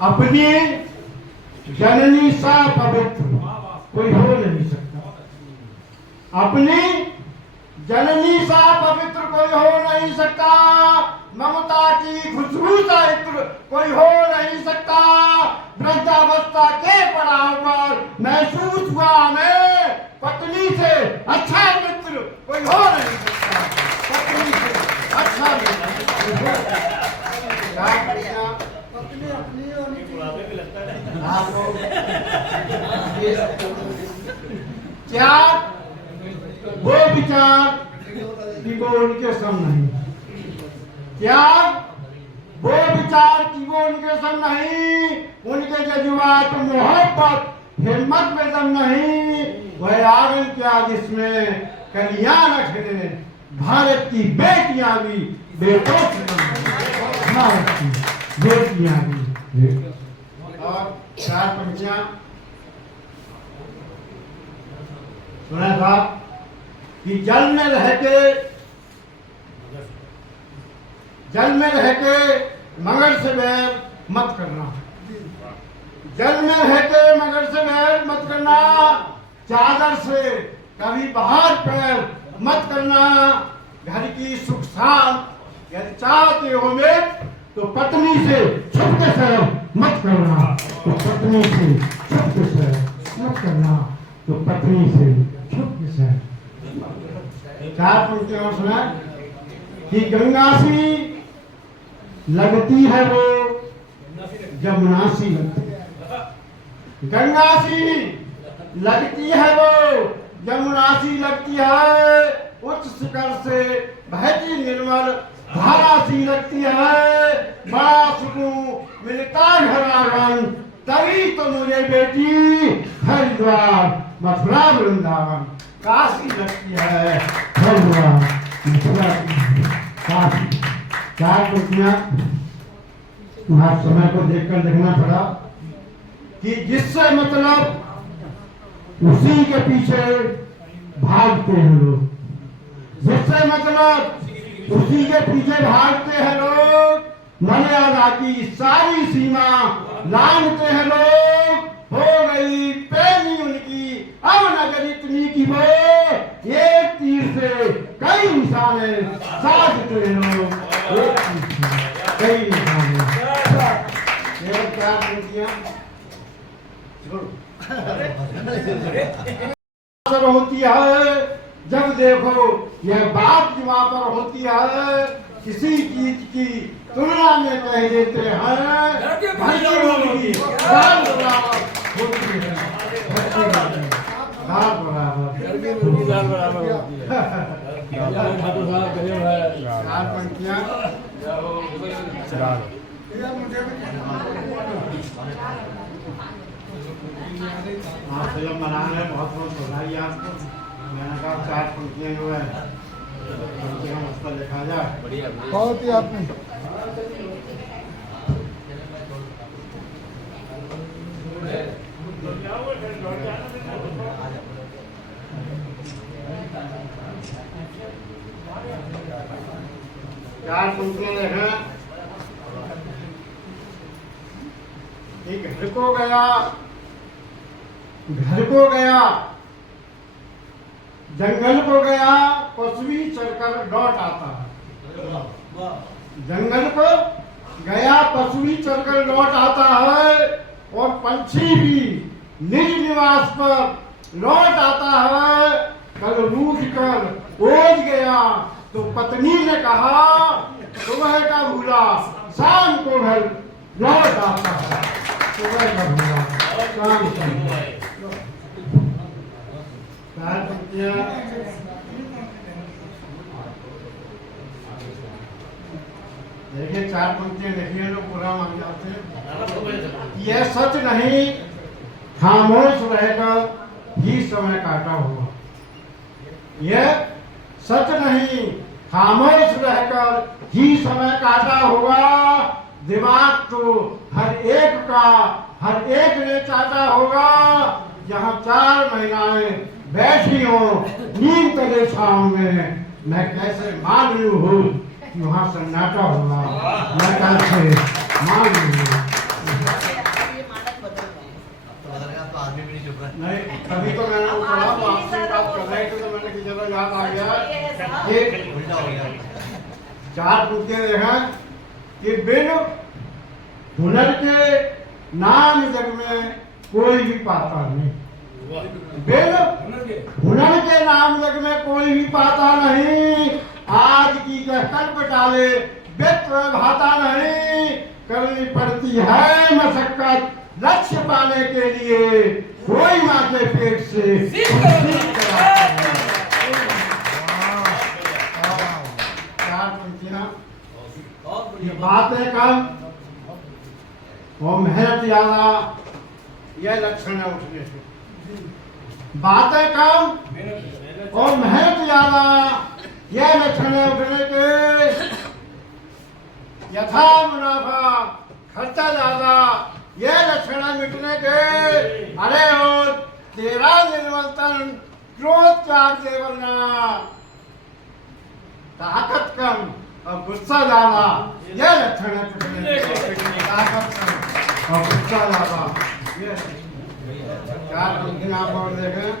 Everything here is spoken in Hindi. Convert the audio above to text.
अपनी जननी सा पवित्र कोई हो नहीं सकता, अपनी जननी सा पवित्र कोई हो नहीं सकता, ममता की खुशबू सा इत्र कोई हो नहीं सकता। वृद्धावस्था के पड़ाव पर महसूस हुआ हमें पत्नी से अच्छा मित्र कोई हो नहीं सकता, पत्नी से अच्छा मित्र। पत्नी अपनी होनी क्या वो विचार कि वो उनके सम नहीं, क्या वो विचार कि वो उनके सम नहीं, उनके जज्बात मोहब्बत हिम्मत में दम नहीं। वह आगे क्या जिसमें कलियां न खिले, भारत की बेटियां भी बेटों से भारत की बेटियां भी। और चार पंक्तियां सुना था कि जल में रह के मगर से बैर मत करना, जल में रह के मगर से बैर मत करना, चादर से कभी बाहर पैर मत करना। घर की सुख शांत यदि चाहते हो में तो पत्नी से छुप के सैर मत करना, तो पत्नी से छुप के सैर मत करना, तो पत्नी से छुप के सैर। चार पंक्तियां और सुना कि गंगा सी लगती है वो जमुना सी लगती है, गंगा सी लगती है वो जमुना सी लगती है, उच्च शिखर से बहती निर्मल धारा सी लगती है। बड़ा सुकून मिलता घर आंगन, तभी तो मुझे बेटी हरिद्वार मथुरा वृंदावन काशी लगती है, हरिद्वार मथुरा काशी। चार पंक्तियां तुम्हारे समय को देखकर लिखना पड़ा कि जिससे मतलब उसी के पीछे भागते हैं लोग, जिससे मतलब उसी के पीछे भागते हैं लोग, मर्यादा की सारी सीमा लांघते हैं लोग। हो गई पैनी उनकी अब नगर इतनी की वो, एक तीर से कई निशाने साधते हैं लोग, एक तीर से कई निशाने। क्या होती है जब देखो यह बात जुबां पर होती है, किसी चीज की तुलना में कह देते हैं भाई दाल बराबर होती है, दाल बराबर होती है। चार पंक्तियां आप फिल्म बनाने में बहुत बहुत बधाई आपको। मैंने कहा चार पंक्तियां जो है उस पर लिखा जाए, बहुत ही आपने चार पंक्तियां लिखा। घर को गया जंगल को गया पशुवी चढ़कर लौट आता है, जंगल को गया पशुवी चढ़कर लौट आता है, और पंछी भी निज निवास पर लौट आता है। कल रूठ कर ओझ गया तो पत्नी ने कहा सुबह का भूला शाम को घर लौट आता है, सुबह का भूला शाम को। चार पंक्तियां देखिए, चार पंक्तियां लिखिए लोग पूरा मान जाते हैं। यह सच नहीं खामोश रहकर ही समय काटा हुआ, यह सच नहीं खामोश रहकर ही समय काटा हुआ। दिमाग तो हर एक का हर एक ने चाहता होगा, जहाँ 4 महिलाएं बैठी हो नीम तले छाँव में, मैं कैसे मान लूं हो वहाँ सन्नाटा होगा। मैं कल से मान लूंगा। नहीं, तभी तो मैंने वो पढ़ा, वो आपसे बात कर रहे थे तो मैंने कि चलो याद आ गया कि 4 टूटे देखा कि बिन हुनर के नाम जग में कोई भी पाता नहीं। बिन हुनर के नाम जग में कोई भी पाता नहीं। आज की कह कल टाले व्यक्त भाता नहीं। करनी पड़ती है मशक्कत लक्ष्य पाने के लिए। कोई माँ के पेट से ये बातें कम वो मेहनत ज्यादा, यह लक्षण है उठने से। बातें कम और मेहनत ज्यादा, यह लक्षण है उठने के। यथा मुनाफा खर्चा ज्यादा, यह लक्षण है मिटने के। अरे और तेरा निर्वंतन क्रोध त्याग दे वरना। ताकत कम और गुस्सा ज्यादा, यह लक्षण है टूटने के। ताकत कम और गुस्सा ज्यादा, ये 4 पंक्तियां आप और देखें।